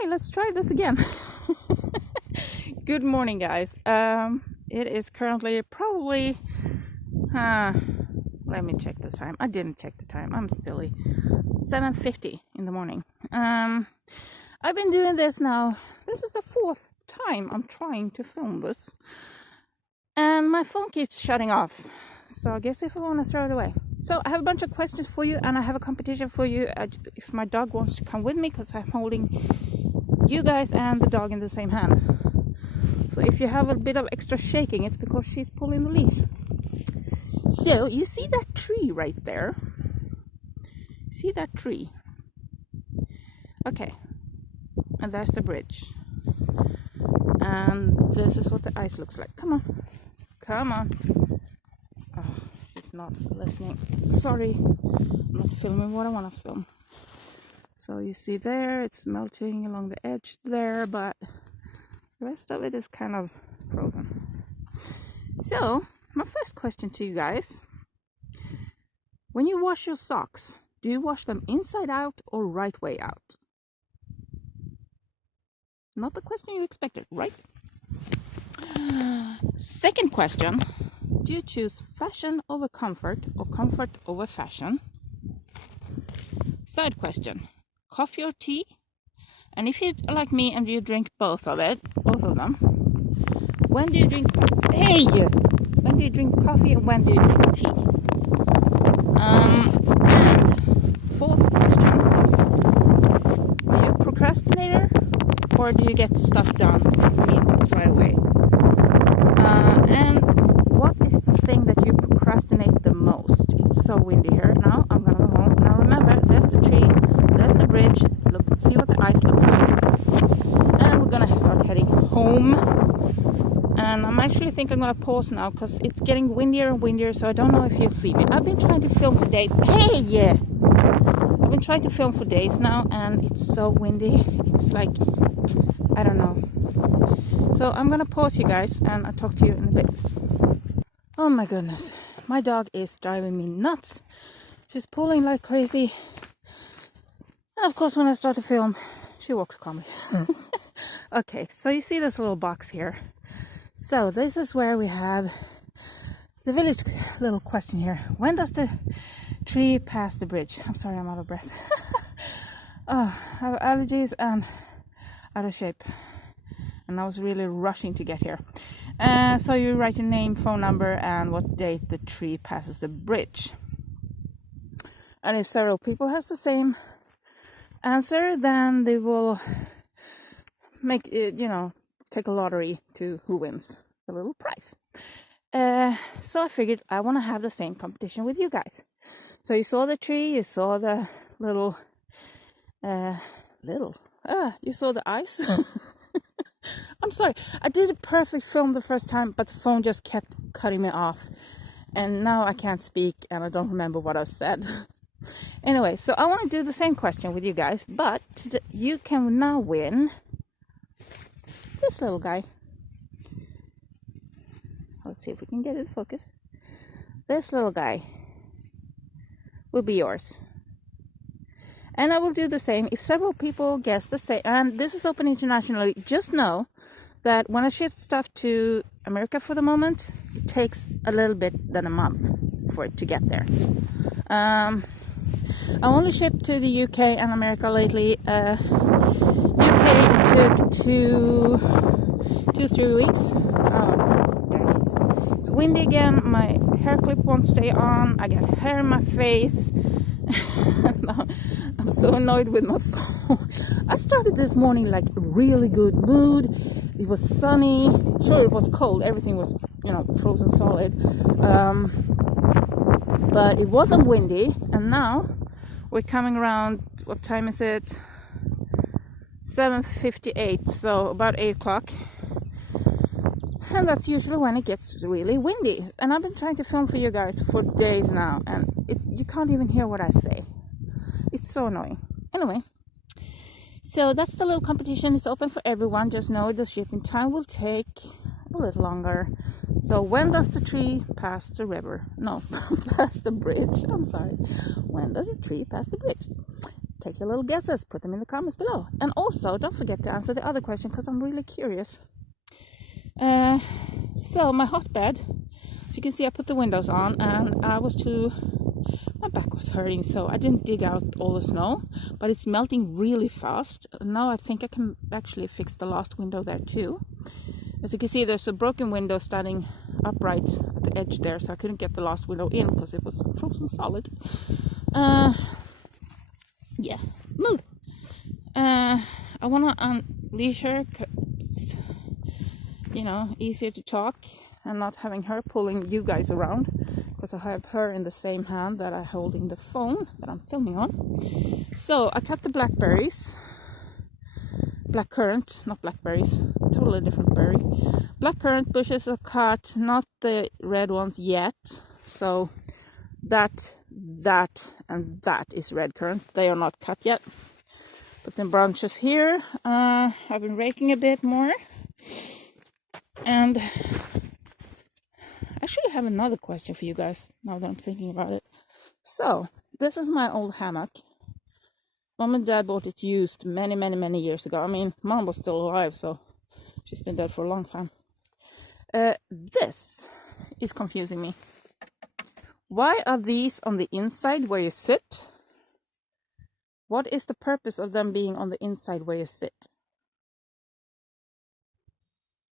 Okay, let's try this again. Good morning, guys. It is currently probably let me check this time. I didn't check the time. I'm silly. 7:50 in the morning. I've been doing this now. This is the fourth time I'm trying to film this, and my phone keeps shutting off. So I guess if I want to throw it away. So I have a bunch of questions for you, and I have a competition for you. If my dog wants to come with me, because I'm holding you guys and the dog in the same hand. So if you have a bit of extra shaking, it's because she's pulling the leash. So you see that tree right there? See that tree? Okay. And there's the bridge. And this is what the ice looks like. Come on. Come on. Oh, it's not listening. Sorry. I'm not filming what I want to film. So you see there, it's melting along the edge there, but the rest of it is kind of frozen. So, my first question to you guys. When you wash your socks, do you wash them inside out or right way out? Not the question you expected, right? Second question. Do you choose fashion over comfort or comfort over fashion? Third question. Coffee or tea? And if you're like me and you drink both of them, when do you drink coffee? Hey! When do you drink coffee and when do you drink tea? And fourth question. Are you a procrastinator or do you get stuff done right away? And what is the thing that you procrastinate the most? It's so windy here. Now I'm gonna go home. Now remember, there's the tree, there's the bridge. Look, see what the ice looks like. And we're gonna start heading home. And I'm actually think I'm gonna pause now because it's getting windier and windier, so I don't know if you'll see me. I've been trying to film for days. Hey, yeah! I've been trying to film for days now, and it's so windy. It's like, I don't know. So I'm gonna pause you guys, and I'll talk to you in a bit. Oh my goodness, my dog is driving me nuts. She's pulling like crazy. And of course, when I start to film, she walks calmly. Okay, so you see this little box here. So this is where we have the village little question here. When does the tree pass the bridge? I'm sorry, I'm out of breath. Oh, I have allergies and out of shape. And I was really rushing to get here. So you write your name, phone number, and what date the tree passes the bridge. And if several people has the same answer, then they will make it, take a lottery to who wins the little prize. So I figured I want to have the same competition with you guys. So you saw the tree, you saw the you saw the ice. I'm sorry, I did a perfect film the first time, but the phone just kept cutting me off. And now I can't speak and I don't remember what I said. Anyway, so I want to do the same question with you guys, but you can now win this little guy. Let's see if we can get it in focus. This little guy will be yours. And I will do the same. If several people guess the same, and this is open internationally, just know that when I ship stuff to America for the moment, it takes a little bit than a month for it to get there. I only shipped to the UK and America lately. UK it took 2-3 weeks. Oh, dang it. It's windy again. My hair clip won't stay on. I got hair in my face. I'm so annoyed with my phone. I started this morning like a really good mood. It was sunny. Sure, it was cold. Everything was, frozen solid. But it wasn't windy. And now we're coming around, what time is it? 7:58, so about 8 o'clock. And that's usually when it gets really windy. And I've been trying to film for you guys for days now, and you can't even hear what I say. It's so annoying. Anyway, so that's the little competition. It's open for everyone. Just know the shipping time will take a little longer. So when does the tree pass the river? No, pass the bridge. I'm sorry. When does the tree pass the bridge? take your little guesses, put them in the comments below. And also, don't forget to answer the other question because I'm really curious. So my hotbed, as you can see, I put the windows on, and my back was hurting, so I didn't dig out all the snow, but it's melting really fast. Now I think I can actually fix the last window there too. As you can see, there's a broken window standing upright at the edge there, so I couldn't get the last window in because it was frozen solid. Yeah, move. I want to unleash her because, you know, easier to talk and not having her pulling you guys around, because I have her in the same hand that I'm holding the phone that I'm filming on. So I cut the blackberries. Blackcurrant, not blackberries, totally different berry. Blackcurrant bushes are cut, not the red ones yet. So that, and that is red currant. They are not cut yet. Put them branches here. I've been raking a bit more. And actually I have another question for you guys now that I'm thinking about it. So this is my old hammock. Mom and Dad bought it used many years ago. I mean, Mom was still alive, so she's been dead for a long time. This is confusing me. Why are these on the inside where you sit? What is the purpose of them being on the inside where you sit?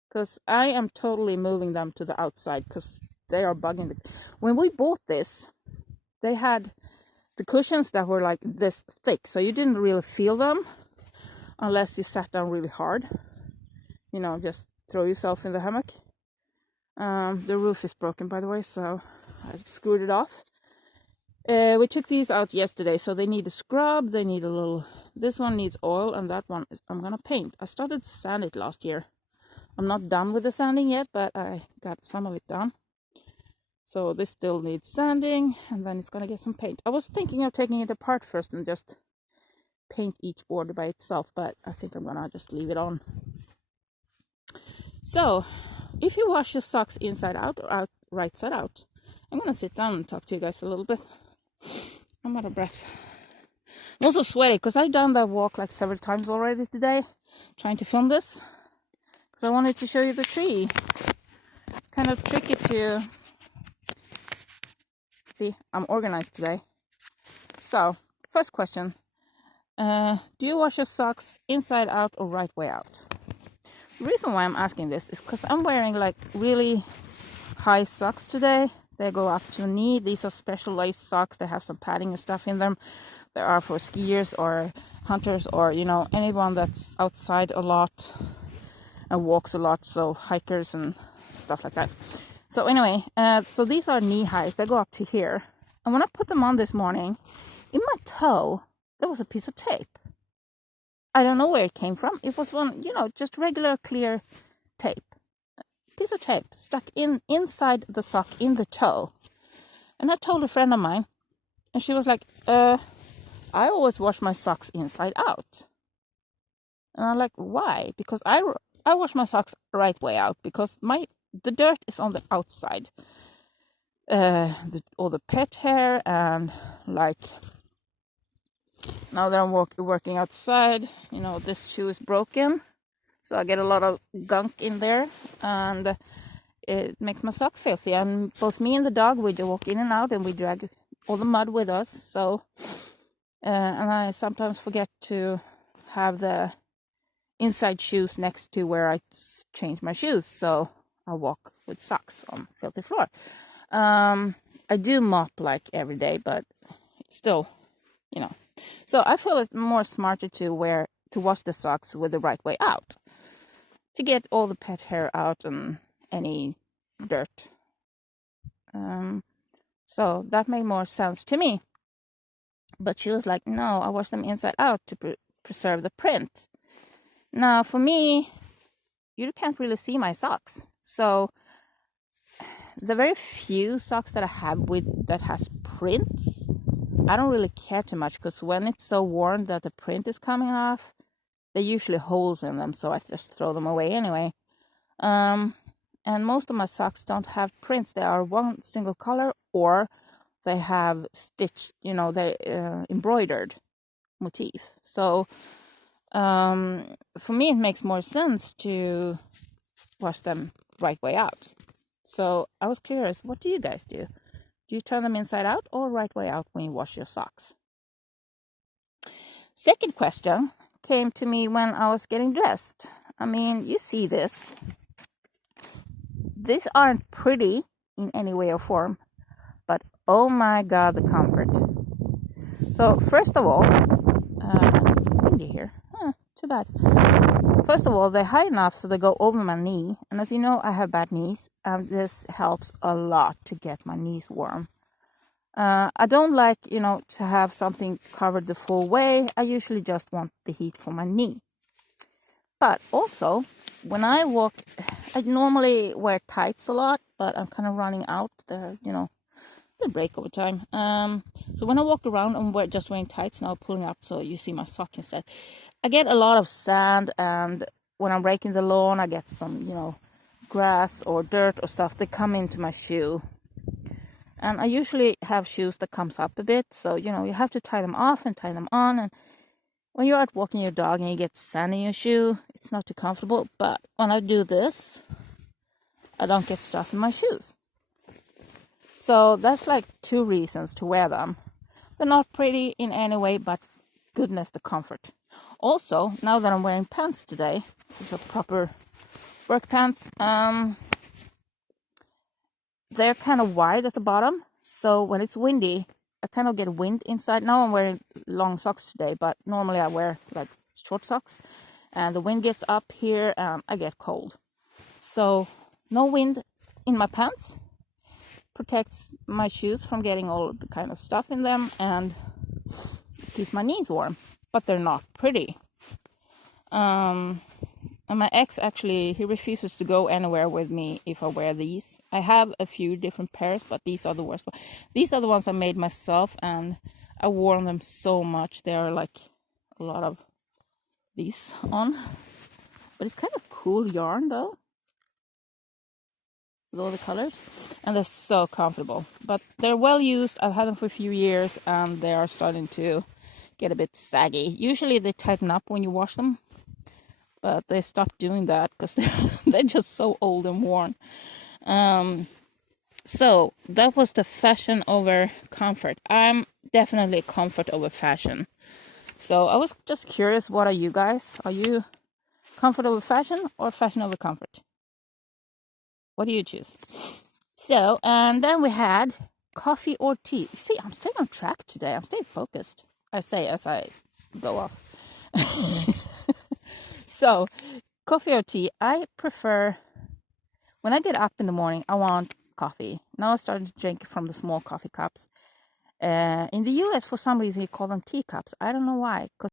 Because I am totally moving them to the outside because they are bugging. When we bought this, they had the cushions that were like this thick, so you didn't really feel them unless you sat down really hard. You know, just throw yourself in the hammock. The roof is broken, by the way, so I screwed it off. We took these out yesterday, so they need a scrub. They need a little. This one needs oil, and that one I'm gonna paint. I started to sand it last year. I'm not done with the sanding yet, but I got some of it done. So this still needs sanding, and then it's gonna get some paint. I was thinking of taking it apart first and just paint each board by itself, but I think I'm gonna just leave it on. So if you wash your socks inside out or out right side out, I'm gonna sit down and talk to you guys a little bit. I'm out of breath. I'm also sweaty because I've done that walk like several times already today, trying to film this, because I wanted to show you the tree. It's kind of tricky to see. I'm organized today. So first question, do you wash your socks inside out or right way out? The reason why I'm asking this is because I'm wearing like really high socks today. They go up to knee. These are specialized socks. They have some padding and stuff in them. They are for skiers or hunters, or, you know, anyone that's outside a lot and walks a lot, so hikers and stuff like that. So anyway, so these are knee highs. They go up to here. And when I put them on this morning, in my toe there was a piece of tape. I don't know where it came from. It was one, you know, just regular clear tape. Piece of tape stuck inside the sock in the toe. And I told a friend of mine, and she was like, I always wash my socks inside out. And I'm like, why? Because I wash my socks right way out, because the dirt is on the outside. All the pet hair, and like now that I'm working outside, you know, this shoe is broken. So I get a lot of gunk in there, and it makes my sock filthy. And both me and the dog, we do walk in and out, and we drag all the mud with us. So, and I sometimes forget to have the inside shoes next to where I change my shoes. So I walk with socks on filthy floor. I do mop like every day, but it's still, you know. So I feel it's more smarter to wash the socks with the right way out, to get all the pet hair out and any dirt. So that made more sense to me. But she was like, no, I wash them inside out to preserve the print. Now for me, you can't really see my socks. So the very few socks that I have that has prints, I don't really care too much, because when it's so worn that the print is coming off, there are usually holes in them, so I just throw them away anyway. And most of my socks don't have prints. They are one single color, or they have stitched, you know, they embroidered motif. So for me, it makes more sense to wash them right way out. So I was curious, what do you guys do? Do you turn them inside out or right way out when you wash your socks? Second question came to me when I was getting dressed. I mean, you see this. These aren't pretty in any way or form, but oh my god, the comfort. So first of all, it's windy here. Too bad. First of all, they're high enough so they go over my knee. And as you know, I have bad knees, and this helps a lot to get my knees warm. I don't like, to have something covered the full way. I usually just want the heat for my knee. But also, when I walk, I normally wear tights a lot, but I'm kind of running out. They break over time. So when I walk around, I'm just wearing tights, now pulling up so you see my sock instead. I get a lot of sand, and when I'm raking the lawn, I get some, grass or dirt or stuff that come into my shoe. And I usually have shoes that comes up a bit, so you have to tie them off and tie them on. And when you're out walking your dog and you get sand in your shoe, it's not too comfortable. But when I do this, I don't get stuff in my shoes. So that's like 2 reasons to wear them. They're not pretty in any way, but goodness, the comfort. Also, now that I'm wearing pants today, these are proper work pants. They're kind of wide at the bottom, so when it's windy, I kind of get wind inside. Now I'm wearing long socks today, but normally I wear like short socks, and the wind gets up here and I get cold. So no wind in my pants protects my shoes from getting all the kind of stuff in them and keeps my knees warm, but they're not pretty. And my ex, actually, he refuses to go anywhere with me if I wear these. I have a few different pairs, but these are the worst. These are the ones I made myself, and I wore them so much. There are like a lot of these on. But it's kind of cool yarn, though, with all the colors. And they're so comfortable. But they're well used. I've had them for a few years, and they are starting to get a bit saggy. Usually they tighten up when you wash them, but they stopped doing that because they're just so old and worn. So that was the fashion over comfort. I'm definitely comfort over fashion. So I was just curious, what are you guys? Are you comfort over fashion or fashion over comfort? What do you choose? So, and then we had coffee or tea. See, I'm staying on track today. I'm staying focused, I say as I go off. So, coffee or tea, I prefer, when I get up in the morning, I want coffee. Now I started to drink from the small coffee cups. In the US, for some reason, you call them teacups. I don't know why, because